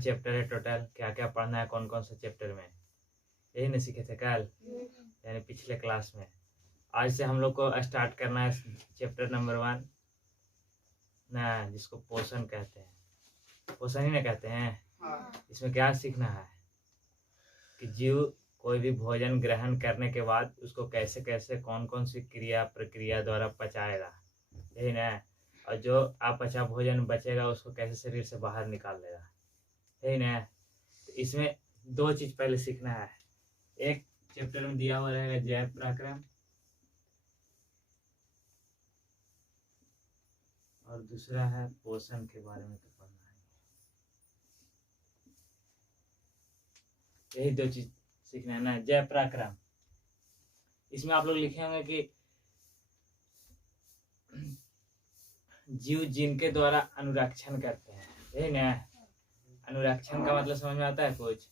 Chapter है total, क्या क्या पढ़ना है कौन कौन से चैप्टर में, यही ना सीखे थे कल, यानी पिछले क्लास में। आज से हम लोग को स्टार्ट करना है चैप्टर नंबर 1 ना, जिसको पोषण कहते हैं, पोषण ही ना कहते हैं। इसमें क्या सीखना है कि जीव कोई भी भोजन ग्रहण करने के बाद उसको कैसे कैसे कौन कौन सी क्रिया प्रक्रिया द्वारा पचाएगा, यही ना। और जो अपचा भोजन बचेगा उसको कैसे शरीर से बाहर निकाल देगा, यही ना। तो इसमें 2 चीज पहले सीखना है। एक चैप्टर में दिया हुआ रहेगा जैव पराक्रम, और दूसरा है पोषण के बारे में तो पढ़ना है। यही 2 चीज सीखना है ना। जैव पराक्रम, इसमें आप लोग लिखे होंगे कि जीव जिनके द्वारा अनुरक्षण करते हैं, यही ना। अनुरक्षण का मतलब समझ में आता है कुछ?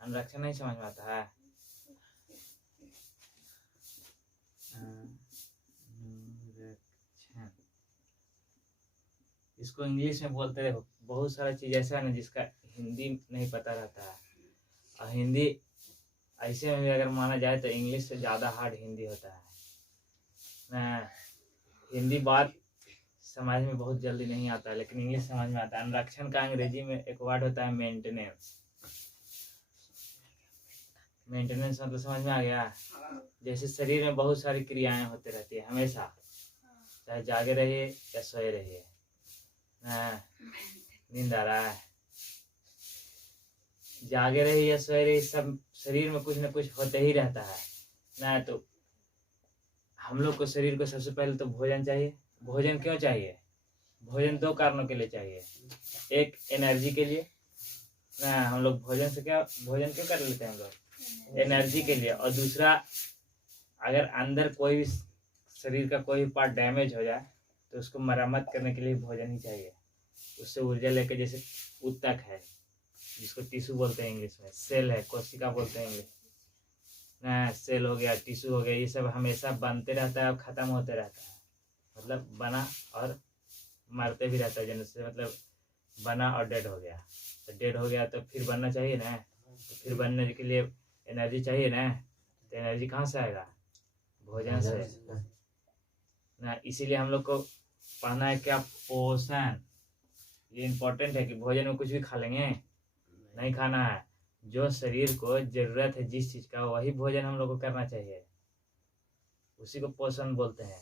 अनुरक्षण नहीं समझ में आता है? अनुरक्षण इसको इंग्लिश में बोलते हैं। बहुत सारा चीज ऐसा है ना जिसका हिंदी नहीं पता रहता है, और हिंदी ऐसे में अगर माना जाए तो इंग्लिश से ज़्यादा हार्ड हिंदी होता है ना। हिंदी बात समझ में बहुत जल्दी नहीं आता है, लेकिन इंग्लिश समझ में आता है। अनुरक्षण का अंग्रेजी में एक वर्ड होता है मेंटेनेंस। मेंटेनेंस मतलब समझ में आ गया? जैसे शरीर में बहुत सारी क्रियाएं होती रहती है हमेशा, चाहे जागे रहिए या सोए रहिए, नींद आ रहा है, जागे रहिए या सोए रहिए, सब शरीर में कुछ न कुछ होते ही रहता है ना। तो हम लोग को शरीर को सबसे पहले तो भोजन चाहिए। भोजन क्यों चाहिए? भोजन 2 कारणों के लिए चाहिए। एक एनर्जी के लिए ना, हम लोग भोजन से क्या भोजन क्यों कर लेते हैं हम लोग? एनर्जी के लिए। और दूसरा, अगर अंदर कोई भी शरीर का कोई भी पार्ट डैमेज हो जाए तो उसको मरम्मत करने के लिए भोजन ही चाहिए। उससे ऊर्जा लेके, जैसे ऊतक है जिसको टिश्यू बोलते हैं इंग्लिश में, सेल है कोशिका बोलते हैं इंग्लिश ना, सेल हो गया टिश्यू हो गया, ये सब हमेशा बनते रहता है और ख़त्म होते रहता है। मतलब बना और मरते भी रहता है, जैसे मतलब बना और डेड हो गया। तो डेड हो गया तो फिर बनना चाहिए ना, तो फिर बनने के लिए एनर्जी चाहिए ना। तो एनर्जी कहाँ से आएगा? भोजन से ना। इसीलिए हम लोग को पढ़ना है क्या? पोषण। ये इम्पोर्टेंट है कि भोजन में कुछ भी खा लेंगे नहीं खाना है। जो शरीर को जरूरत है जिस चीज का, वही भोजन हम लोग को करना चाहिए, उसी को पोषण बोलते हैं।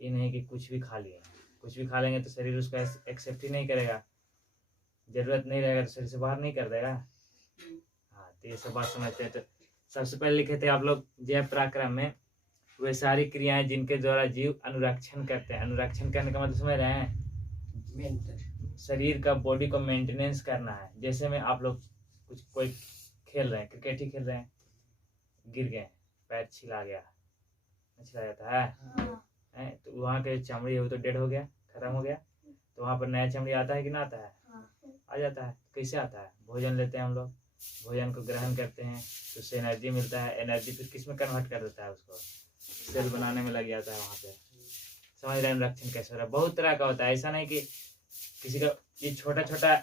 ये नहीं कि कुछ भी खा लिए। कुछ भी खा लेंगे तो शरीर उसको एक्सेप्ट ही नहीं करेगा, जरूरत नहीं रहेगा तो शरीर से बाहर नहीं कर देगा। हाँ, तो ये सब बात समझते हैं। तो सबसे पहले लिखे थे आप लोग जैव पराक्रम में, वे सारी क्रियाएं जिनके द्वारा जीव अनुरक्षण करते हैं। अनुरक्षण करने का मतलब समझ रहे हैं? शरीर का, बॉडी को मेंटेनेंस करना है। जैसे में आप लोग कोई खेल रहे हैं, क्रिकेट ही खेल रहे हैं, गिर गए, पैर छिला गया, छिला जाता है तो वहाँ के चमड़ी है वो तो डेड हो गया, खत्म हो गया। तो वहाँ पर नया चमड़ी आता है कि ना आता है? आ जाता है। कैसे आता है? भोजन लेते हैं हम लोग, भोजन को ग्रहण करते हैं तो उससे एनर्जी मिलता है। एनर्जी फिर किस में कन्वर्ट कर देता है? उसको सेल बनाने में लग जाता है वहाँ पे। समझ रहे हैं अनुरक्षण कैसे हो रहा है? बहुत तरह का होता है, ऐसा नहीं कि किसी का ये छोटा छोटा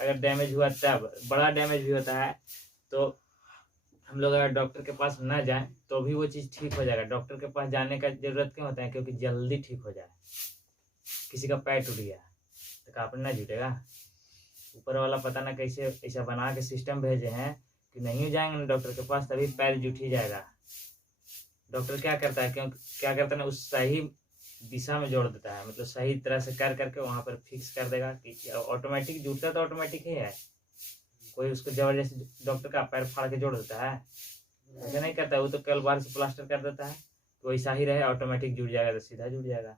अगर डैमेज हुआ तब, बड़ा डैमेज भी होता है तो हम लोग अगर डॉक्टर के पास ना जाएं तो भी वो चीज़ ठीक हो जाएगा। डॉक्टर के पास जाने का जरूरत क्यों होता है? क्योंकि जल्दी ठीक हो जाए। किसी का पैर टूट गया तो कापड़ ना जुटेगा? ऊपर वाला पता ना कैसे ऐसा बना के सिस्टम भेजे हैं कि नहीं जाएंगे ना डॉक्टर के पास तभी पैर जुट ही जाएगा। डॉक्टर क्या करता है? क्या करता है ना, उस सही दिशा में जोड़ देता है, मतलब सही तरह से कर करके वहां पर फिक्स कर देगा कि ऑटोमेटिक जुटता तो ऑटोमेटिक ही है। कोई उसको जबरदस्ती डॉक्टर का पैर फाड़ के जोड़ देता है? ऐसा नहीं करता। वो तो कल बार से प्लास्टर कर देता है तो वैसा ही रहे, ऑटोमेटिक जुड़ जाएगा तो सीधा जुड़ जाएगा।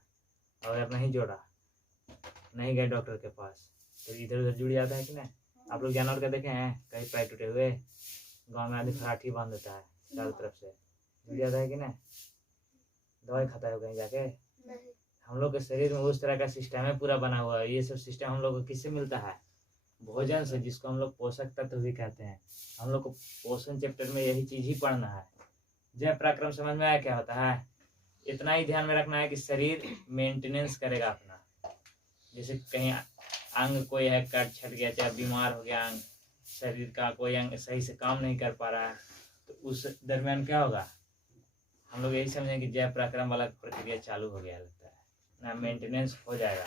अगर नहीं जोड़ा, नहीं गए डॉक्टर के पास तो इधर उधर जुड़ जाता है कि नहीं? आप लोग जानवर का देखे हैं कहीं पैर टूटे हुए? गाँव में आदमी फराठी बांध देता है चारों तरफ से, जुड़ जाता है कि नहीं? दवाई खाता है कहीं जाके? हम लोग के शरीर में उस तरह का सिस्टम है पूरा बना हुआ है। ये सब सिस्टम हम लोग को किससे मिलता है? भोजन से, जिसको हम लोग पोषक तत्व भी कहते हैं। हम लोग को पोषण चैप्टर में यही चीज ही पढ़ना है। जैव पराक्रम समझ में आया क्या होता है? इतना ही ध्यान में रखना है कि शरीर मेंटेनेंस करेगा अपना। जैसे कहीं अंग कोई है कट छट गया, चाहे बीमार हो गया अंग, शरीर का कोई अंग सही से काम नहीं कर पा रहा है, तो उस दरमियान क्या होगा, हम लोग यही समझें कि जय पराक्रम वाला प्रक्रिया चालू हो गया लगता है ना, मेंटेनेंस हो जाएगा।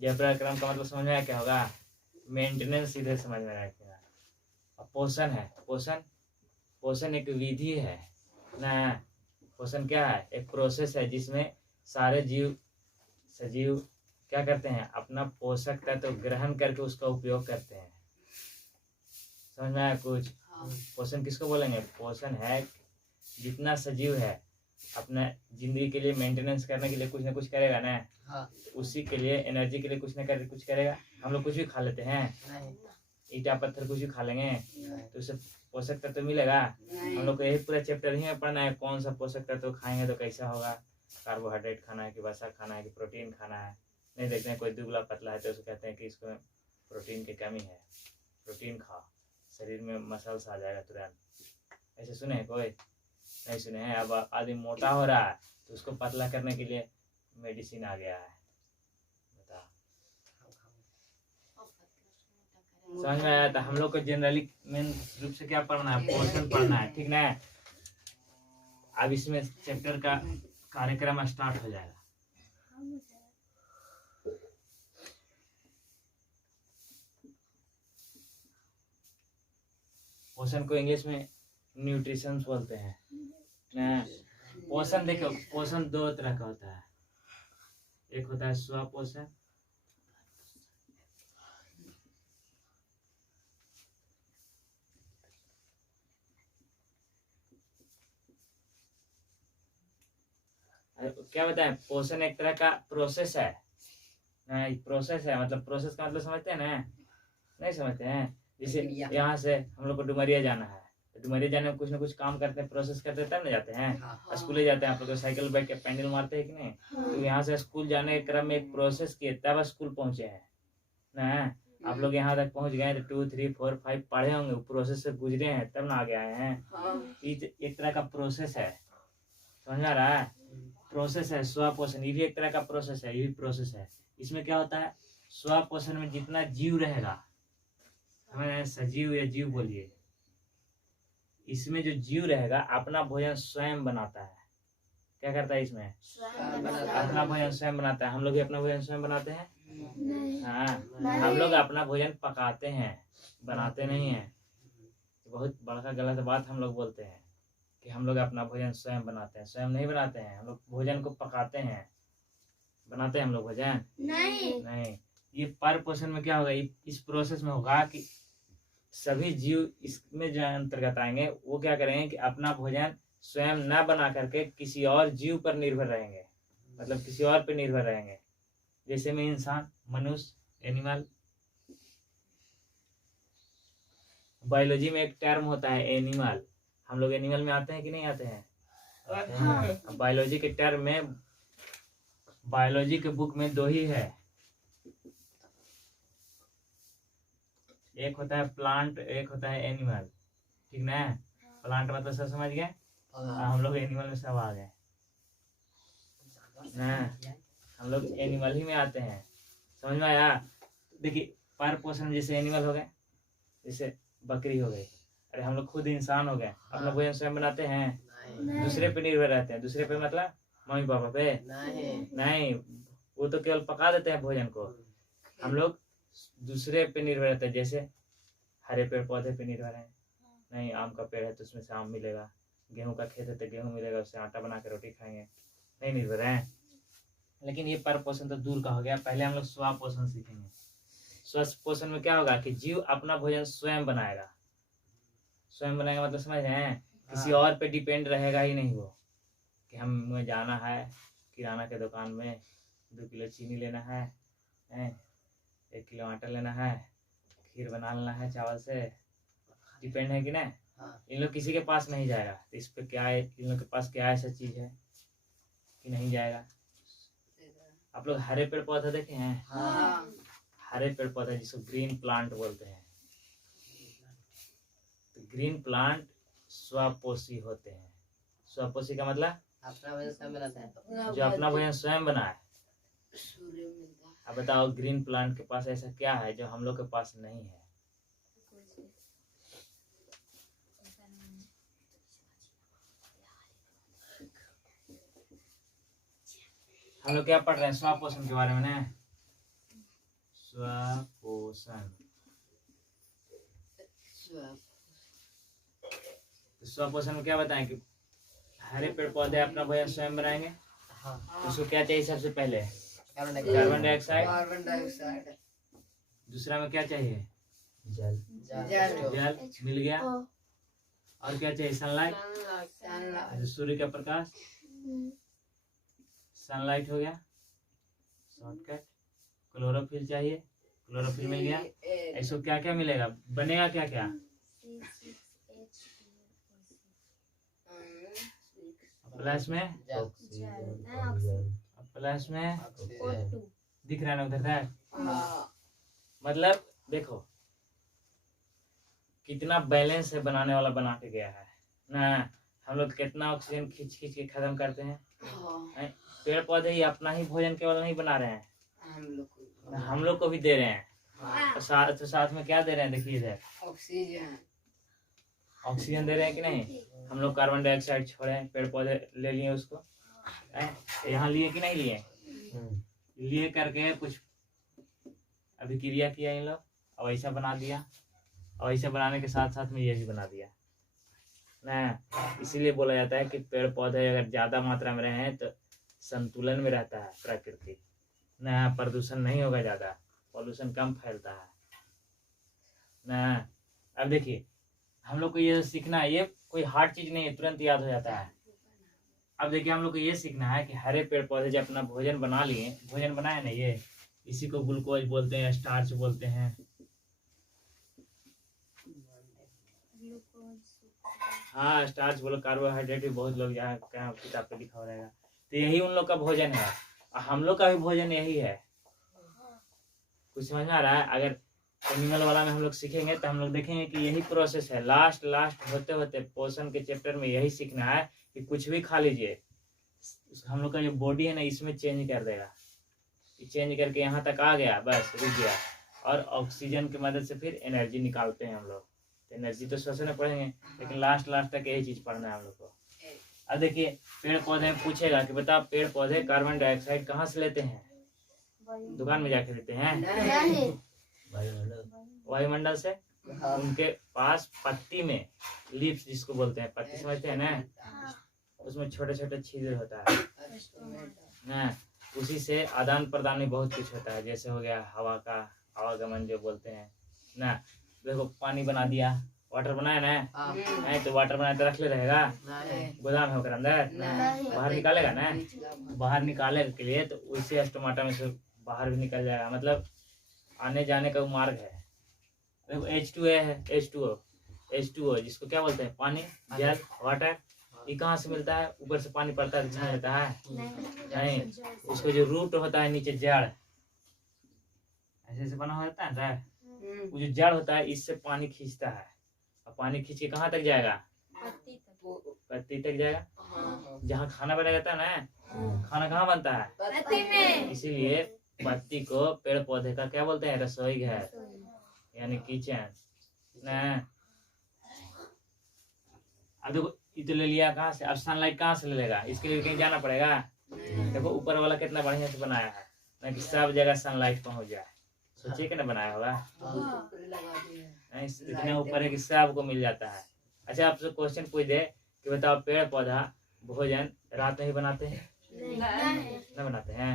जय पराक्रम का मतलब समझ में आया क्या होगा, मेंटेनेंस सीधे समझ में आएगा। अब पोषण है, पोषण एक विधि है ना, पोषण क्या है, एक प्रोसेस है जिसमें सारे जीव सजीव क्या करते हैं, अपना पोषक तत्व ग्रहण करके उसका उपयोग करते हैं। समझ में आया कुछ? पोषण किसको बोलेंगे, पोषण है जितना सजीव है अपना जिंदगी के लिए मेंटेनेंस करने के लिए कुछ ना कुछ करेगा ना, उसी के लिए एनर्जी के लिए कुछ ना कुछ करेगा। हम लोग कुछ भी खा लेते हैं, ईटा पत्थर कुछ भी खा लेंगे तो उससे पोषक तत्व मिलेगा? हम लोग को यही पूरा चैप्टर ही में पढ़ना है, कौन सा पोषक तत्व खाएंगे तो कैसा होगा, कार्बोहाइड्रेट खाना है कि वसा खाना है कि प्रोटीन खाना है। नहीं देखते हैं कोई दुबला पतला है तो उसको कहते हैं कि इसको प्रोटीन की कमी है, प्रोटीन खाओ, शरीर में मसल्स आ जाएगा तुरंत। ऐसे सुने हैं कोई? नहीं सुने हैं। अब आदमी मोटा हो रहा है तो उसको पतला करने के लिए मेडिसिन आ गया है, बता। समझ में आया? था हम लोग को जनरली मेन रूप से क्या पढ़ना है, पोषण पढ़ना है, ठीक ना। अब इसमें चैप्टर का कार्यक्रम स्टार्ट हो जाएगा। पोषण को इंग्लिश में न्यूट्रिशन बोलते हैं ना। पोषण देखो, पोषण दो तरह का होता है, एक होता है स्वपोषण, क्या बताएं, पोषण एक तरह का प्रोसेस है ना, प्रोसेस है, मतलब प्रोसेस का मतलब समझते हैं ना, नहीं समझते हैं? जैसे यहाँ से हम लोग को डुमरिया जाना है, तो डुमरिया जाने में कुछ ना कुछ काम करते हैं, प्रोसेस करते हैं, तब ना जाते हैं। स्कूल जाते हैं आप लोग, साइकिल बैठ के पैंडल मारते हैं कि नहीं? तो यहाँ से स्कूल जाने के क्रम में एक प्रोसेस किए तब स्कूल पहुंचे हैं ना। आप लोग यहाँ तक पहुंच गए तो 2, 3, 4, 5 पढ़े होंगे, प्रोसेस से गुजरे हैं तब ना आगे आए हैं। एक तरह का प्रोसेस है, समझ आ रहा है? प्रोसेस है स्वपोषण, ये भी एक तरह का प्रोसेस है, ये भी प्रोसेस है। इसमें क्या होता है, स्वपोषण में जितना जीव रहेगा, हमें सजीव या जीव बोलिए, इसमें जो जीव रहेगा अपना भोजन स्वयं बनाता है। क्या करता है इसमें? अपना भोजन स्वयं बनाता है। हम लोग भी अपना भोजन स्वयं बनाते हैं? हाँ, हम लोग अपना भोजन पकाते हैं, बनाते नहीं है। बहुत बड़ा गलत बात हम लोग बोलते हैं कि हम लोग अपना भोजन स्वयं बनाते हैं। स्वयं नहीं बनाते हैं, हम लोग भोजन को पकाते हैं। बनाते हैं हम लोग भोजन? नहीं। ये पर पोषण में क्या होगा, इस प्रोसेस में होगा कि सभी जीव इसमें जो अंतर्गत आएंगे वो क्या करेंगे कि अपना भोजन स्वयं न बना करके किसी और जीव पर निर्भर रहेंगे, मतलब किसी और पर निर्भर रहेंगे। जैसे में इंसान, मनुष्य, एनिमल। बायोलॉजी में एक टर्म होता है एनिमल, हम लोग एनिमल में आते हैं कि नहीं आते हैं? बायोलॉजी के टर्म में, बायोलॉजी के बुक में 2 ही है, एक होता है प्लांट, एक होता है एनिमल, ठीक ना। प्लांट मतलब सब समझ गए, हम लोग एनिमल में सब आ गए ना, हम लोग एनिमल ही में आते हैं। समझ में आया? देखिए पर पोषण जैसे एनिमल हो गए, जैसे बकरी हो गई, अरे हम लोग खुद इंसान हो गए, अपना भोजन स्वयं बनाते हैं? दूसरे पे निर्भर रहते हैं। दूसरे पे मतलब मम्मी पापा पे? नहीं, वो तो केवल पका देते हैं भोजन को। हम लोग दूसरे पे निर्भर रहते हैं, जैसे हरे पेड़ पौधे पे निर्भर है, नहीं आम का पेड़ है तो उसमें से आम मिलेगा, गेहूं का खेत है तो गेहूं मिलेगा, उससे आटा बना के रोटी खाएंगे, नहीं निर्भर है। लेकिन ये पर पोषण तो दूर का हो गया, पहले हम लोग स्वपोषण सीखेंगे। स्वस्थ पोषण में क्या होगा कि जीव अपना भोजन स्वयं बनाएगा। स्वयं बनाएगा मतलब समझ रहे हैं, किसी और पे डिपेंड रहेगा ही नहीं वो, कि हमें जाना है किराना के दुकान में 2 किलो चीनी लेना है, 1 किलो आटा लेना है, खीर बना लेना है चावल से, डिपेंड है कि नहीं? इन लोग किसी के पास नहीं जाएगा। इस पे क्या है, इन लोग के पास क्या ऐसा चीज है कि नहीं जाएगा? आप लोग हरे पेड़ पौधे देखे हैं? हरे पेड़ पौधे जिसको ग्रीन प्लांट बोलते हैं, तो ग्रीन प्लांट स्वपोषी होते हैं। स्वपोषी का मतलब अपना भोजन स्वयं बनाता है, जो अपना भोजन स्वयं बनाए। अब बताओ ग्रीन प्लांट के पास ऐसा क्या है जो हम लोग के पास नहीं है? हम लोग क्या पढ़ रहे हैं? स्वापोषण के बारे में ना, स्वापोषण। स्वापोषण में क्या बताएं कि हरे पेड़ पौधे अपना भोजन स्वयं बनाएंगे। उसको क्या चाहिए? सबसे पहले कार्बन डाइऑक्साइड। दूसरा में क्या चाहिए? जल मिल गया। और क्या चाहिए? सनलाइट, सूर्य का प्रकाश, सनलाइट हो गया। शॉर्टकट क्लोरोफिल चाहिए, क्लोरोफिल मिल गया। इसको क्या क्या मिलेगा? बनेगा क्या क्या? प्लस में दिख रहा है ना उधर तक? मतलब देखो कितना बैलेंस है बनाने वाला बना के गया है ना। हम लोग कितना ऑक्सीजन खींच खींच के खत्म करते हैं। पेड़ पौधे ही अपना ही भोजन केवल नहीं बना रहे हैं, हम लोग को भी दे रहे हैं। तो साथ में क्या दे रहे हैं? देखिए इधर ऑक्सीजन दे रहे हैं कि नहीं? हम लोग कार्बन डाइऑक्साइड छोड़े, पेड़ पौधे ले लिए उसको। यहाँ लिए कि नहीं लिए? लिए करके कुछ अभिक्रिया किया इन लोग और ऐसा बना दिया, और ऐसा बनाने के साथ साथ में ये भी बना दिया ना। इसीलिए बोला जाता है कि पेड़ पौधे अगर ज्यादा मात्रा में रहे तो संतुलन में रहता है प्रकृति ना, प्रदूषण नहीं होगा, ज्यादा पॉल्यूशन कम फैलता है ना। अब देखिए हम लोग को ये सीखना है, ये कोई हार्ड चीज नहीं है, तुरंत याद हो जाता है। अब देखिए हम लोग को ये सीखना है कि हरे पेड़ पौधे जब अपना भोजन बना लिए, भोजन बनाए ना, ये इसी को ग्लूकोज बोलते हैं, स्टार्च बोलते हैं। हाँ स्टार्च बोलो, कार्बोहाइड्रेट भी बहुत लोग यहाँ किताब पे लिखा हो रहेगा। तो यही उन लोग का भोजन है और हम लोग का भी भोजन यही है। कुछ समझ में आ रहा है? अगर एनिमल वाला में हम लोग सीखेंगे तो हम लोग देखेंगे कि यही प्रोसेस है। लास्ट होते होते पोषण के चैप्टर में यही सीखना है कि कुछ भी खा लीजिए, हम लोग का जो बॉडी है ना इसमें चेंज कर देगा। चेंज करके यहाँ तक आ गया, बस रुक गया। और ऑक्सीजन की मदद से फिर एनर्जी निकालते हैं हम लोग। तो एनर्जी तो सोचना पड़ेंगे, लेकिन लास्ट तक यही चीज पढ़ना है हम लोग को। अब देखिए पेड़ पौधे में पूछेगा कि बता पेड़ पौधे कार्बन डाइऑक्साइड कहाँ से लेते हैं? दुकान में जाके लेते हैं? वायुमंडल से। उनके पास पत्ती में लीव्स जिसको बोलते हैं, पत्ती समझते हैं ना, उसमें छोटे छोटे छिद्र होता है ना, उसी से आदान प्रदान में बहुत कुछ होता है। जैसे हो गया हवा का आवागमन जो बोलते हैं ना। देखो पानी बना दिया, वाटर बनाया ना, नहीं तो वाटर बनाए तो रख ले रहेगा गोदाम है अंदर, बाहर निकालेगा ना। बाहर निकाले के लिए तो उसी स्टोमाटा में से बाहर भी निकल जाएगा, मतलब आने जाने का मार्ग है। देखो H2A है, H2O जिसको क्या बोलते हैं? पानी, जल, वाटर। ये कहाँ से मिलता है? ऊपर से पानी पड़ता है तो रहता है नहीं। उसको जो रूट होता है नीचे, जड़ ऐसे बना होता है ना, वो जो जड़ होता है इससे पानी खींचता है, और पानी खींच के कहाँ तक जाएगा? पत्ती तक जाएगा। जहाँ खाना बनाया जाता है ना, खाना कहाँ बनता है? पत्ती में। इसीलिए पत्ती को पेड़ पौधे का क्या बोलते हैं? रसोई घर, यानी किचन ना। अब देखो ये तो ले लिया कहाँ से? अब सनलाइट कहाँ से ले लेगा? इसके लिए कहीं जाना पड़ेगा। देखो ऊपर वाला कितना बढ़िया से बनाया है ना, कि सब जगह सनलाइट पहुंच जाए। सोचिए कि ना बनाया होगा, इतने ऊपर है कि सबको मिल जाता है। अच्छा आपसे क्वेश्चन पूछ दे कि बताओ पेड़ पौधा भोजन रात में ही बनाते हैं? नहीं बनाते हैं।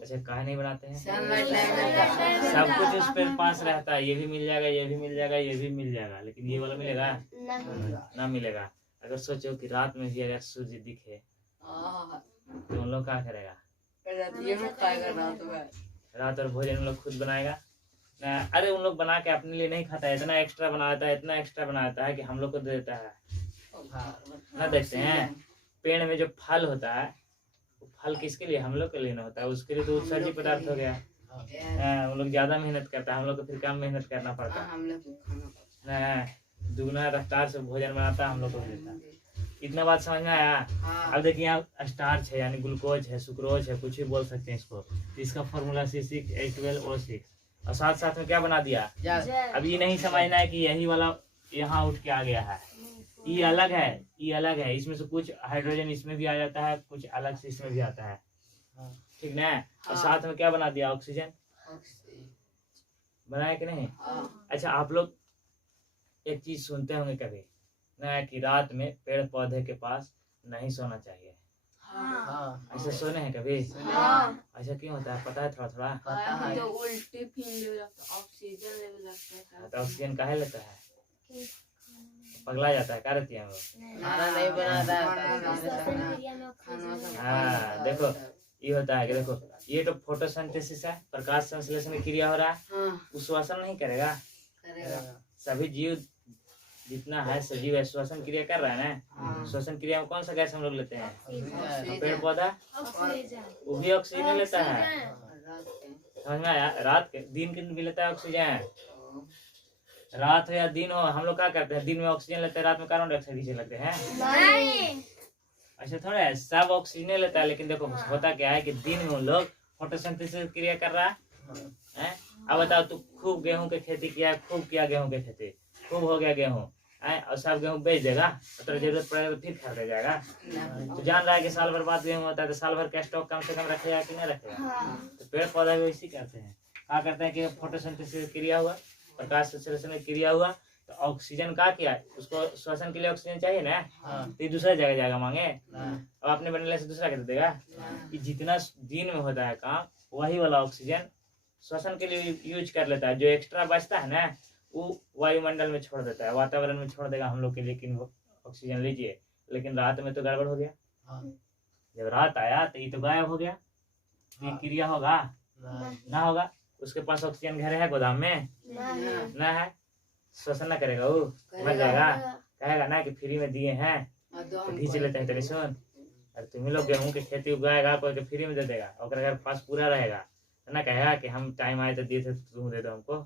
अच्छा काहे नहीं बनाते हैं? सब कुछ उस पे पास रहता है, ये भी मिल जाएगा, ये भी मिल जाएगा, ये भी मिल जाएगा, लेकिन ये वाला मिलेगा ना मिलेगा। अगर सोचो कि रात में भी अगर सूर्य दिखे तो उन लोग क्या करेगा? रात और भोजन उन लोग खुद बनाएगा ना। अरे उन लोग बना के अपने लिए नहीं खाता है, इतना एक्स्ट्रा बनाता है, इतना एक्स्ट्रा बनाता है कि हम लोग को दे देता है ना। देखते हैं पेड़ में जो फल होता है, फल किसके लिए? हम लोग के लिए ना होता है, उसके लिए तो उत्सर्जी पदार्थ हो गया। उन लोग ज्यादा मेहनत करता है, हम लोग को फिर कम मेहनत करना पड़ता है। दुगना रफ्तार से भोजन बनाता है, हम लोग को देता है। इतना बात समझ में आया। हाँ। अब देखिए यहाँ स्टार्च है यानी ग्लूकोज है, सुक्रोज है, कुछ भी बोल सकते हैं इसको। तो इसका फॉर्मूला C6H12O6 और साथ साथ में क्या बना दिया। अब ये नहीं समझना है कि यही वाला यहाँ उठ के आ गया है, ये अलग है, ये अलग है। इसमें से कुछ हाइड्रोजन इसमें भी आ जाता है, कुछ अलग से इसमें भी आता है, ठीक ना। और साथ में क्या बना दिया, ऑक्सीजन बनाया कि नहीं। अच्छा आप लोग एक चीज सुनते होंगे कभी ना कि रात में पेड़ पौधे के पास नहीं सोना चाहिए। ऐसे सोने हैं कभी। ऐसा क्यों होता है पता है थोड़ा थोड़ा। तो उल्टी फील ऑक्सीजन लेवल लगता है। तो ऑक्सीजन काहे लेता है, पगला जाता है, क्या रहती है हम लोग। खाना नहीं बनाता। हाँ देखो ये होता है कि देखो ये तो फोटोसिंथेसिस है, प्रकाश संश्लेषण की क्रिया हो रहा है, वो श्वसन नहीं करेगा। सभी जीव जितना है सजीव श्वसन क्रिया कर रहा है ना। श्वसन क्रिया में कौन सा गैस हम लोग लेते हैं, पेड़ पौधा वो भी ऑक्सीजन लेता है। समझ में आया। रात के दिन के भी लेता है ऑक्सीजन, रात हो या दिन हो। हम लोग क्या करते हैं, दिन में ऑक्सीजन लेते हैं, रात में कार्बन डाइऑक्साइड नीचे लगते हैं। ऐसा थोड़ा है, सब ऑक्सीजन लेता है। लेकिन देखो होता क्या है कि दिन में उन लोग फोटोसिंथेसिस क्रिया कर रहा है। अब बताओ तू खूब गेहूं की खेती किया, खूब किया गेहूं की खेती, खूब हो गया गेहूं और सब गेहूं बेच देगा तो जरूरत पड़ेगा तो फिर खरीदा जाएगा। तो जान रहा है कि साल भर बाद गेहूं होता है तो साल भर का स्टॉक कम से कम रखेगा कि नहीं रखेगा। तो पेड़ पौधा भी वैसे करते हैं, क्या करते हैं कि फोटोसिंथेसिस क्रिया हुआ, प्रकाश संश्लेषण की क्रिया हुआ, तो ऑक्सीजन का किया, उसको श्वसन के लिए ऑक्सीजन चाहिए ना। तो ये दूसरा जगह जाएगा मांगे, अब अपने बनने से दूसरा क्या देगा। कि जितना दिन में होता है काम वही वाला ऑक्सीजन श्वसन के लिए यूज कर लेता है, जो एक्स्ट्रा बचता है ना वो वायुमंडल में छोड़ देता है, वातावरण में छोड़ देगा हम लोग के लिए कि ऑक्सीजन लीजिए। लेकिन रात में तो गड़बड़ हो गया, जब रात आया तो ये तो गायब हो गया, तो ये क्रिया होगा ना होगा। उसके पास ऑक्सीजन घर है गोदाम में ना है, श्वसन ना करेगा, वो मर जाएगा, कहेगा ना कि फ्री में दिए हैं तो खींच लेते हैं। तेरे सुन, अरे तुम लोग गेहूं की खेती उगाएगा कोई फ्री में दे देगा, और अगर पास पूरा रहेगा तो ना कहेगा कि हम टाइम आए तो दिए थे तुम दे दो हमको,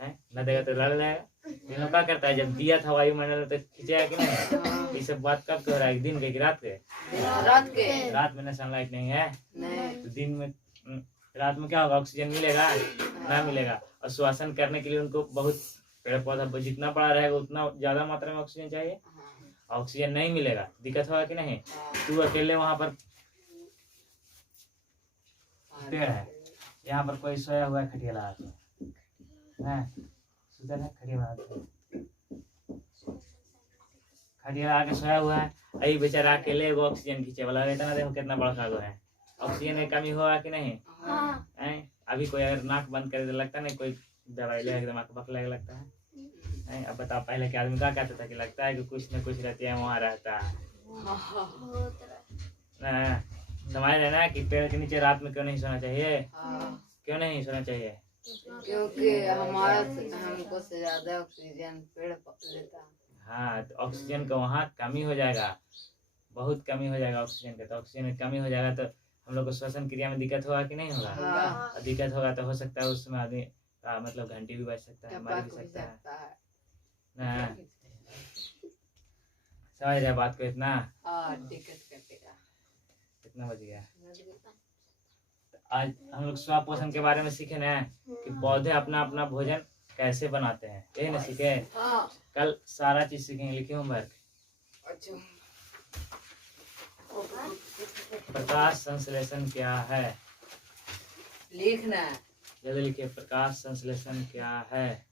है ना देगा तो लड़ जाएगा। इन लोग क्या करता है, जब दिया था वायुमंडल में तो खींचेगा कि नहीं। ये सब बात कब हो रहा है, दिन के कि रात के। रात में ना सनलाइट नहीं है तो दिन में रात में क्या होगा, ऑक्सीजन मिलेगा ना मिलेगा। और श्वसन करने के लिए उनको बहुत पेड़ पौधा जितना बड़ा रहेगा उतना ज्यादा मात्रा में ऑक्सीजन चाहिए। ऑक्सीजन नहीं मिलेगा दिक्कत होगा कि नहीं। तू अकेले वहां पर पेड़ है, यहाँ पर कोई सोया हुआ है खटिया लगा के, सुधर है खटिया लगा के सोया हुआ है। अभी बेचारा अकेले वो ऑक्सीजन खींचे वाला, इतना देखो कितना बड़ा गो है, ऑक्सीजन की कमी होगा कि नहीं। अभी कोई अगर नाक बंद करे तो लगता नहीं कोई दवाई ले एकदम आंख बकने लगता है। अब बताओ पहले के आदमी क्या कहता था कि लगता है कि कुछ न कुछ रहती है वहाँ रहता है। समझ रहे ना कि पेड़ के नीचे रात में क्यों नहीं सोना चाहिए, क्यों नहीं सोना चाहिए। क्योंकि हमारा हमको से ज्यादा ऑक्सीजन पेड़ लेता है। हाँ तो ऑक्सीजन का वहाँ कमी हो जाएगा, बहुत कमी हो जाएगा ऑक्सीजन का। तो ऑक्सीजन की कमी हो जाएगा तो हम लोग को श्वसन क्रिया में दिक्कत होगा कि नहीं होगा। और दिक्कत होगा तो हो सकता है उसमें आदमी मतलब घंटी भी बच सकता है, मर भी सकता है ना। समझ रहे बात को इतना। कितना बज गया। आज हम लोग स्वास्थ्य पोषण के बारे में सीखे ना कि पौधे अपना अपना भोजन कैसे बनाते हैं, यही ना सीखे। कल सारा चीज सीखेंगे, लिखे होमवर्क। प्रकाश संश्लेषण क्या है, लिखना जल्दी लिखिए। प्रकाश संश्लेषण क्या है।